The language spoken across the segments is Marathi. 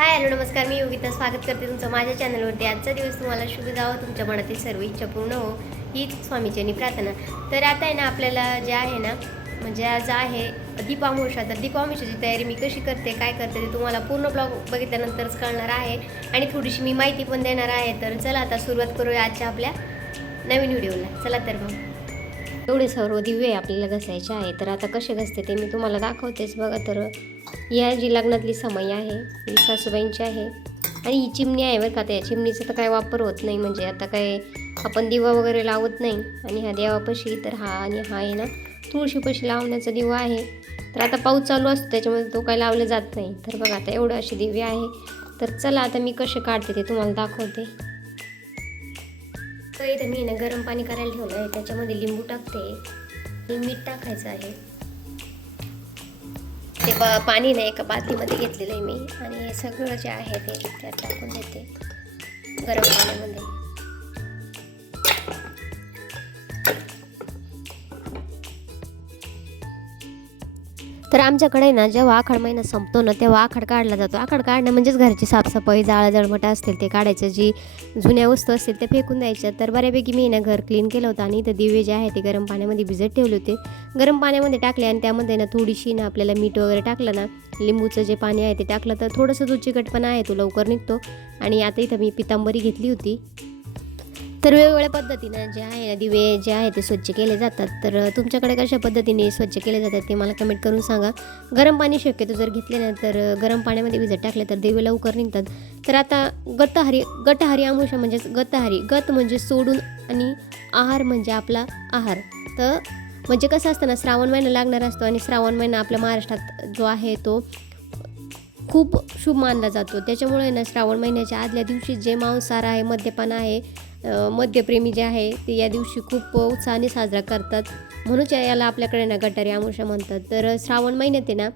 हाय हॅलो नमस्कार, मी योगिता स्वागत करते तुमचं माझ्या चॅनलवरती। आजचा दिवस तुम्हाला शुभ जावं, तुमच्या मनातील सर्व इच्छा पूर्ण हो हीच स्वामीचरणी प्रार्थना। तर आता आहे ना आपल्याला जे आहे ना म्हणजे आज आहे दीपामावस्या। तर दीपामावस्याची तयारी मी कशी करते काय करते ते तुम्हाला पूर्ण ब्लॉग बघितल्यानंतरच कळणार आहे आणि थोडीशी मी माहिती पण देणार आहे। तर चला आता सुरुवात करूया आजच्या आपल्या नवीन व्हिडिओला। चला तर मग एवढे सर्व दिवे आपल्याला घसायचे आहे। तर आता कसे घसते ते मी तुम्हाला दाखवतेच बघा। तर या जी लग्नातली समय आहे ही सासूबाईंची आहे आणि ही चिमणी आहे बरं का। त्या चिमणीचा तर काय वापर होत नाही, म्हणजे आता काय आपण दिवा वगैरे लावत नाही। आणि हा देवापाशी तर हा आणि हा आहे ना तुळशीपाशी लावण्याचा दिवा आहे। तर आता पाऊस चालू असतो त्याच्यामुळे तो काय लावला जात नाही। तर बघा आता एवढं असे दिवे आहे। तर चला आता मी कसे काढते ते तुम्हाला दाखवते। तर इथं मी ना गरम पाणी करायला ठेवलं आहे, त्याच्यामध्ये लिंबू टाकते आणि मीठ टाकायचं आहे। ते पाणी नाही एका बादलीमध्ये घेतलेलं आहे मी आणि हे सगळं जे आहे ते त्यात टाकून देते गरम पाण्यामध्ये। तर आमच्याकडे ना जेव्हा आखाड महिना संपतो ना तेव्हा आखाड काढला जातो। आखाड काढणं म्हणजेच घरची साफसफाई, जाळं जळमट असतील ते काढायचं, जी जुन्या वस्तू असतील त्या फेकून द्यायच्या। तर बऱ्यापैकी मी ना घर क्लीन केलं होतं आणि इथं दिवे जे आहे ते गरम पाण्यामध्ये भिजत ठेवले होते। गरम पाण्यामध्ये टाकले आणि त्यामध्ये ना थोडीशी ना आपल्याला मीठ वगैरे टाकलं ना, लिंबूचं जे पाणी आहे ते टाकलं तर थोडंसं जो चिकटपणा आहे तो लवकर निघतो। आणि आता इथं मी पितांबरी घेतली होती। तर वेगवेगळ्या पद्धतीनं जे आहे दिवे जे आहे ते स्वच्छ केले जातात। तर तुमच्याकडे कशा पद्धतीने स्वच्छ केले जातात ते मला कमेंट करून सांगा। गरम पाणी शक्यतो जर घेतले ना तर गरम पाण्यामध्ये भिजत टाकले तर दिवे लवकर निघतात। तर आता गतहारी अमावस्या म्हणजेच गत म्हणजे सोडून आणि आहार म्हणजे आपला आहार। तर म्हणजे कसं असतं ना, श्रावण महिना लागणार असतो आणि श्रावण महिना आपल्या महाराष्ट्रात जो आहे तो खूप शुभ मानला जातो। त्याच्यामुळे ना श्रावण महिन्याच्या आदल्या दिवशी जे मांसाहार आहे, मद्यपान आहे, मद्यप्रेमी जे आहे ते या दिवशी खूप उत्साहाने साजरा करतात, म्हणूनच याला आपल्याकडे ना गटारी अमावस्या म्हणतात। तर श्रावण महिन्यात आहे ना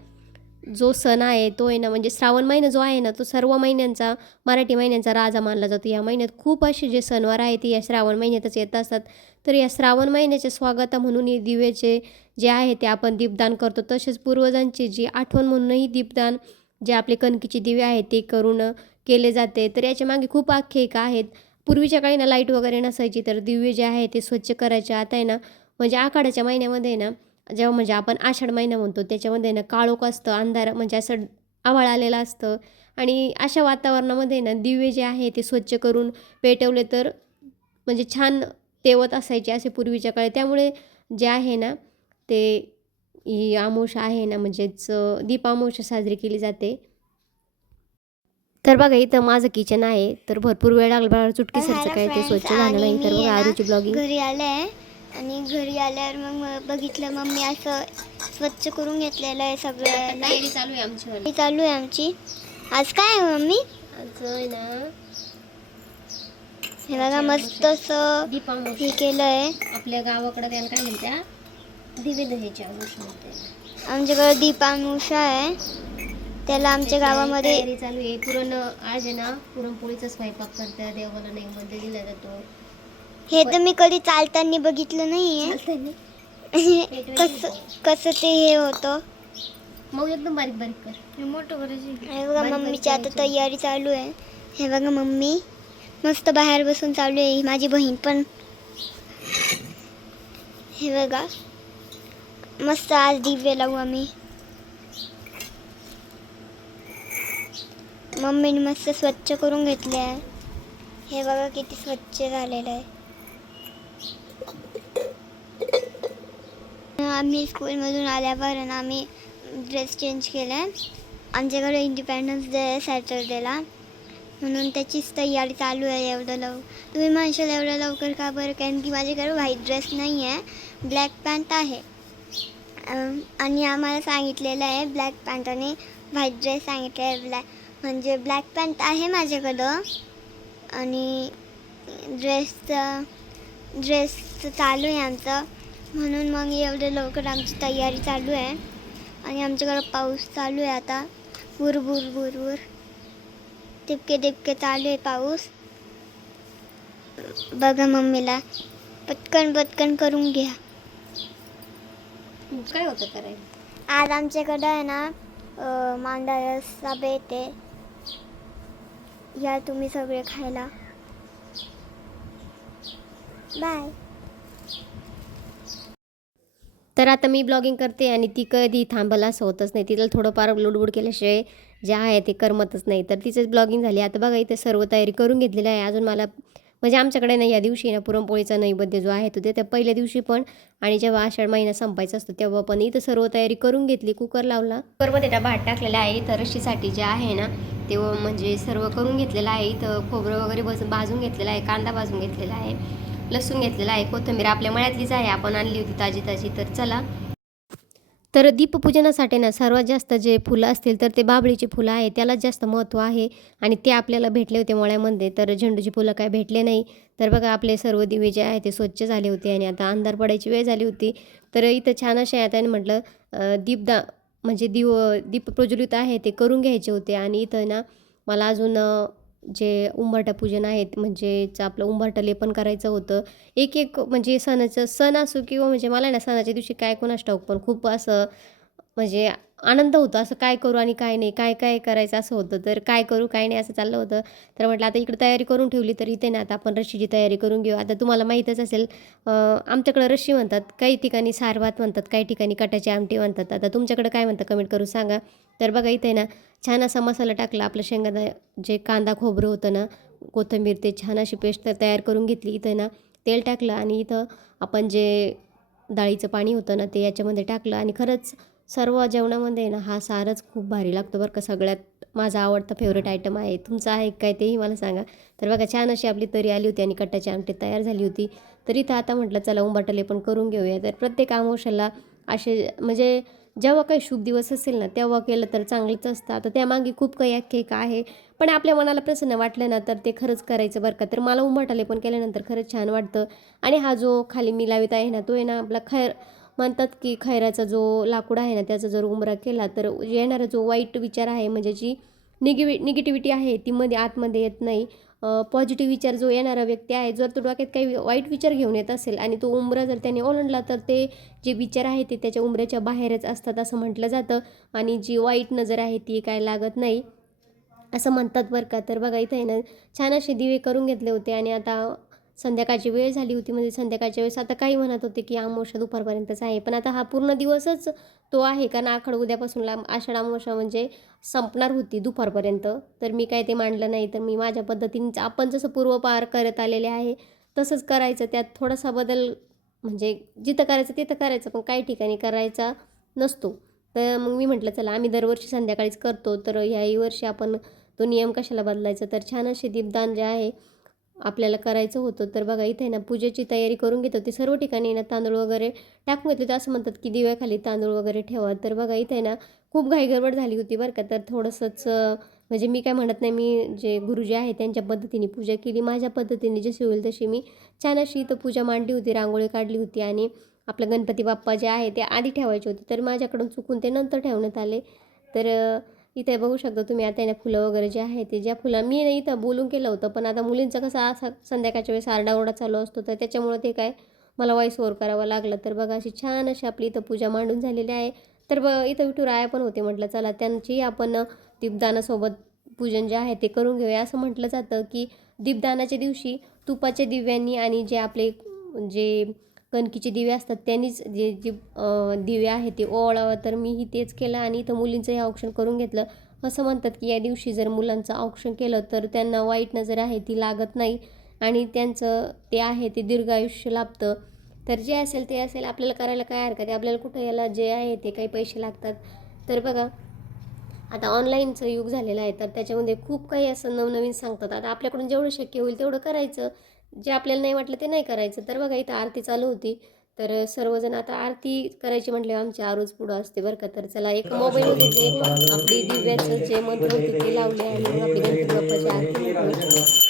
जो सण आहे तो आहे ना, म्हणजे श्रावण महिना जो आहे ना तो सर्व महिन्यांचा, मराठी महिन्यांचा राजा मानला जातो। या महिन्यात खूप असे जे सणवार आहेत ते या श्रावण महिन्यातच येत असतात। तर या श्रावण महिन्याच्या स्वागता म्हणून हे दिवेचे जे आहे ते आपण दीपदान करतो। तसेच पूर्वजांची जी आठवण म्हणूनही दीपदान जे आपले कणकीचे दिवे आहेत ते करून केले जाते। तर याच्या मागे खूप आख्यायिका आहेत। पूर्वीच्या काळी ना लाईट वगैरे नसायची, तर दिवे जे आहे ते स्वच्छ करायचे। आता आहे ना म्हणजे आखाड्याच्या महिन्यामध्ये ना जेव्हा म्हणजे आपण आषाढ महिना म्हणतो त्याच्यामध्ये ना काळोख असतं, अंधार म्हणजे असं आभाळ आलेलं असतं आणि अशा वातावरणामध्ये ना दिवे जे आहे ते स्वच्छ करून पेटवले तर म्हणजे छान तेवत असायचे असे पूर्वीच्या काळी। त्यामुळे जे आहे ना ते ही अमावस्या आहे ना म्हणजेच दीपामावस्या साजरी केली जाते। तर बघा इथं माझं किचन आहे, तर भरपूर वेळ लागला बघा चुटकीसरचं काय ते स्वच्छ झालं नाही। तर बघा आरूची ब्लॉगिंग घरी आले आणि घरी आल्यावर मग बघितलं मम्मी असं स्वच्छ करून घेतलेलं आहे सगळं। तयारी चालू आहे आमची। आज काय आहे मम्मी? आज आहे ना हे बघा मस्त असं हे केलं आहे। आपल्या गावाकडे त्याला काय म्हणतात, दिवे दह्याची अमावस्या म्हणते। आमच्याकडे दीपामावस्या आहे, त्याला आमच्या गावामध्ये तयारी चालू आहे। पुरण आज आहे ना पुरणपोळीचा स्वयंपाक करतात, देवाला नैवेद्य दिला जातो। हे तर मी कधी चालताना बघितलं नाहीये कसं ते हे होतं। मग एकदम बारीक बारीक कर, मोठं करायचं। हे बघा मम्मीची आता तयारी चालू आहे। हे बघा मम्मी मस्त बाहेर बसून चालू आहे, माझी बहीण पण। हे बघा मस्त आज दिवे लावू आम्ही। मम्मीने मस्त स्वच्छ करून घेतले आहे। हे बघा किती स्वच्छ झालेलं आहे। आम्ही स्कूलमधून आल्यावर ना आम्ही ड्रेस चेंज केला आहे। आमच्याकडे इंडिपेंडन्स डे आहे सॅटर्डेला, म्हणून त्याचीच तयारी चालू आहे एवढं तुम्ही म्हणशाल एवढं लवकर का बरं? कारण की माझ्याकडे व्हाईट ड्रेस नाही आहे, ब्लॅक पॅन्ट आहे। आणि आम्हाला सांगितलेलं आहे ब्लॅक पॅन्ट आणि व्हाईट ड्रेस सांगितलं आहे। म्हणजे ब्लॅक पॅन्ट आहे माझ्याकडं आणि ड्रेस चालू आहे आमचं, म्हणून मग एवढं लवकर आमची तयारी चालू आहे। आणि आमच्याकडं पाऊस चालू आहे आता, भुरभुर भुरभुर टिपके टिपके चालू आहे पाऊस। बघा मम्मीला पटकन पटकन करून घ्या। काय होतं करायला? आज आमच्याकडं आहे ना मांडा रस्सा बेत आहे। या तुम्ही सगळे खायला. बाय. तर आता मी ब्लॉगिंग करते आणि ती कधी थांबलं असं होतच नाही. तिला थोडंफार लुडबुड केल्याशिवाय जे आहे ते करमतच नाही. तर तिचंच ब्लॉगिंग झाली. आता बघा इथे सर्व तयारी करून घेतलेली आहे. अजून मला म्हणजे आमच्याकडे ना या दिवशी ना पुरणपोळीचा नैवेद्य जो आहे तो ते त्या पहिल्या दिवशी पण आणि जेव्हा आषाढ महिना संपायचा असतो तेव्हा पण इथं सर्व तयारी करून घेतली. कुकर लावला. कुकरमध्ये त्या भात टाकलेला आहे. इथं रशीसाठी जे आहे ना ते म्हणजे सर्व करून घेतलेलं आहे. इथं खोबरं वगैरे भाजून घेतलेलं आहे. कांदा भाजून घेतलेला आहे. लसूण घेतलेला आहे. कोथिंबीर आपल्या मळ्यातलीच आहे. आपण आणली होती ताजी ताजी. तर चला. तर दीपपूजनासाठी ना सर्वात जास्त जे फुलं असतील तर ते बाभळीची फुलं आहे त्यालाच जास्त महत्त्व आहे आणि ते आपल्याला भेटले होते मळ्यामध्ये. तर झेंडूची फुलं काय भेटले नाही. तर बघा आपले सर्व दिवे जे आहे ते स्वच्छ झाले होते आणि आता अंधार पडायची वेळ झाली होती. तर इथं छान असे आता म्हटलं म्हणजे दीप प्रज्वलित आहे ते करून घ्यायचे होते आणि इथं ना मला अजून जे उंबरठा पूजन आहेत म्हणजेच आपलं उंबरठा लेपन करायचं होतं. एक म्हणजे सण असो किंवा म्हणजे मला ना सणाच्या दिवशी काय कोणास ठाऊक पण खूप असं म्हणजे आनंद होतो. असं काय करू आणि काय नाही, काय करायचं असं होतं. तर काय करू काय नाही असं चाललं होतं. तर म्हटलं आता इकडे तयारी करून ठेवली तर इथे ना आता आपण रश्शीची तयारी करून घेऊ. आता तुम्हाला माहीतच असेल आमच्याकडं रश्शी म्हणतात, काही ठिकाणी सारभात म्हणतात, काही ठिकाणी कटाची आमटी म्हणतात. आता तुमच्याकडे काय म्हणतात कमेंट करून सांगा. तर बघा इथे ना छान असा मसाला टाकला. आपलं शेंगदाणा जे कांदा खोबरं होतं ना, कोथिंबीर ते छान अशी पेस्ट तयार करून घेतली. इथं ना तेल टाकलं आणि इथं आपण जे डाळीचं पाणी होतं ना ते याच्यामध्ये टाकलं आणि खरंच सर्व जेवणामध्ये ना हा सारच खूप भारी लागतो बरं का. सगळ्यात माझा आवडता फेवरेट आयटम आहे. तुमचा आहे काय तेही मला सांगा. तर बघा छान अशी आपली तरी आली होती आणि कट्ट्याची आमटी तयार झाली होती. तर इथं आता म्हटलं चला उंबाटले पण करून घेऊया. तर प्रत्येक अमावस्याला असे म्हणजे जेव्हा काही शुभ दिवस असेल ना तेव्हा केलं तर चांगलंच असतं. आता त्यामागे खूप काही आख्यायिका आहे. पण आपल्या मनाला प्रसन्न वाटलं ना तर ते खरंच करायचं बरं का. तर मला उंबाटाले पण केल्यानंतर खरंच छान वाटतं. आणि हा जो खाली मी लावित आहे ना तो आहे ना आपला म्हणतात की खैराचा जो लाकूड आहे ना त्याचा जर उंबरा केला तर येणारा जो वाईट विचार आहे म्हणजे जी निगेटिव्हिटी आहे ती आतमध्ये येत नाही. पॉझिटिव्ह विचार जो येणारा व्यक्ती आहे जर तो डोक्यात काही वाईट विचार घेऊन येत असेल आणि तो उंबरा जर त्याने ओलांडला तर ते जे विचार आहे ते त्याच्या उंबऱ्याच्या बाहेरच असतात असं म्हटलं जातं आणि जी वाईट नजर आहे ती काय लागत नाही असं म्हणतात बरं का. तर बघा इथं आहे ना छान असे दिवे करून घेतले होते आणि आता संध्याकाळची वेळ झाली होती. म्हणजे संध्याकाळच्या वेळेस आता काही म्हणत होते की अमावस्या दुपारपर्यंतच आहे पण आता हा पूर्ण दिवसच तो आहे कारण आखाड उद्यापासून आषाढ अमावस्या म्हणजे संपणार होती दुपारपर्यंत. तर मी काय ते मांडलं नाही. तर मी माझ्या पद्धतीने आपण जसं पूर्वपार करत आलेले आहे तसंच करायचं. त्यात थोडासा बदल म्हणजे जिथं करायचं तिथं करायचं पण काही ठिकाणी करायचा नसतो. तर मग मी म्हटलं चला आम्ही दरवर्षी संध्याकाळीच करतो तर ह्याही वर्षी आपण तो नियम कशाला बदलायचा. तर छान असे दीपदान जे आहे आपल्याला करायचं होतं. तर बघा इथे ना पूजेची तयारी करून घेत होते. सर्व ठिकाणी ना तांदूळ वगैरे टाकून घेतले. तर असं म्हणतात की दिव्याखाली तांदूळ वगैरे ठेवा. तर बघा इथे ना खूप घाईगडबड झाली होती बरं का. तर थोडंसंच म्हणजे मी काय म्हणत नाही, मी जे गुरुजी आहे त्यांच्या पद्धतीने पूजा केली. माझ्या पद्धतीने जशी होईल तशी मी छान अशी इथं पूजा मांडली होती, रांगोळी काढली होती आणि आपलं गणपती बाप्पा जे आहे ते आधी ठेवायचे होते तर माझ्याकडून चुकून ते नंतर ठेवण्यात आले. तर इथे बघू शकता तुम्ही आता फुलं वगैरे जे आहे ते ज्या फुलं मी नाही इथं बोलून केलं होतं पण आता मुलींचं कसं असा संध्याकाळच्या वेळेस आरडाओरडा चालू असतो तर त्याच्यामुळं ते काय मला व्हॉईस ओव्हर करावं लागलं. तर बघा अशी छान अशी आपली इथं पूजा मांडून झालेली आहे. तर इथं विठुराया पण होते. म्हटलं चला त्यांची आपण दीपदानासोबत पूजन जे आहे ते करून घेऊया. असं म्हटलं जातं की दीपदानाच्या दिवशी तुपाच्या दिव्यांनी आणि जे आपले जे कणकीचे दिवे असतात त्यांनीच जे दिवे आहे ते ओवाळावं. तर मीही तेच केलं आणि इथं मुलींचंही औक्षण करून घेतलं. असं म्हणतात की या दिवशी जर मुलांचं औक्षण केलं तर त्यांना वाईट नजर आहे ती लागत नाही आणि त्यांचं ते आहे ते दीर्घ आयुष्य लाभतं. तर जे असेल ते असेल आपल्याला करायला काय हरकत आहे. आपल्याला कुठं याला जे आहे ते काही पैसे लागतात. तर बघा आता ऑनलाईनचं युग झालेलं आहे तर त्याच्यामध्ये खूप काही असं नवनवीन सांगतात. आता आपल्याकडून जेवढं शक्य होईल तेवढं करायचं. जे आपल्याला नाही वाटलं ते नाही करायचं. तर बघा इथं आरती चालू होती. तर सर्वजण आता आरती करायची म्हटले आमची आरोज पुढं असते बरं का. तर चला एक मोबाईलमध्ये जे आपली दिव्याचं जे मंत्र होते ते लावले आणि मग आपली गणपती बाप्पाची आरती म्हटली.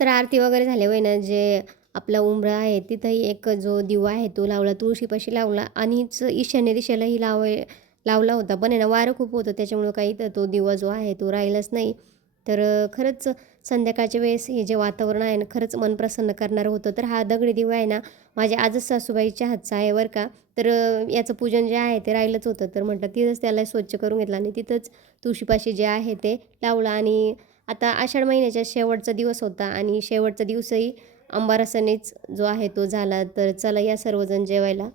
तर आरती वगैरे झाले होय ना, जे आपला उंबरा आहे तिथंही एक जो दिवा आहे तो लावला, तुळशीपाशी लावला आणिच ईशान्य दिशेलाही लावला होता. पण आहे ना वारं खूप होतं त्याच्यामुळं काही तर तो दिवा जो आहे तो राहिलाच नाही. तर खरंच संध्याकाळच्या वेळेस हे जे वातावरण आहे ना खरंच मन प्रसन्न करणारं होतं. तर हा दगडी दिवा आहे ना माझ्या आजच सासूबाईच्या हातचा आहे बरं का. तर याचं पूजन जे आहे ते राहिलंच होतं. तर म्हटलं तिथंच त्याला स्वच्छ करून घेतलं आणि तिथंच तुळशीपाशी जे आहे ते लावलं. आणि आता आषाढ महिन्याचा शेवटचा दिवस होता आणि शेवटचा दिवसही अंबारसानेच जो आहे तो झाला. तर चला या सर्वजण जेवायला.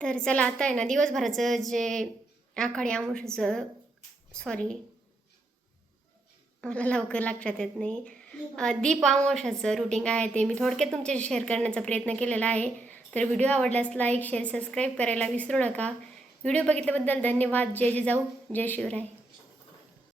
तर चला आता आहे ना दिवसभराचं जे आखाडी अमावस्येचं, सॉरी मला लवकर लक्षात येत नाही, दीप अमावस्याचं रुटीन आहे ते मी थोडक्यात तुमच्याशी शेअर करण्याचा प्रयत्न केलेला आहे. तर व्हिडिओ आवडल्यास लाईक शेअर सबस्क्राईब करायला विसरू नका. व्हिडिओ बघितल्याबद्दल धन्यवाद. जय जिजाऊ, जय शिवराय.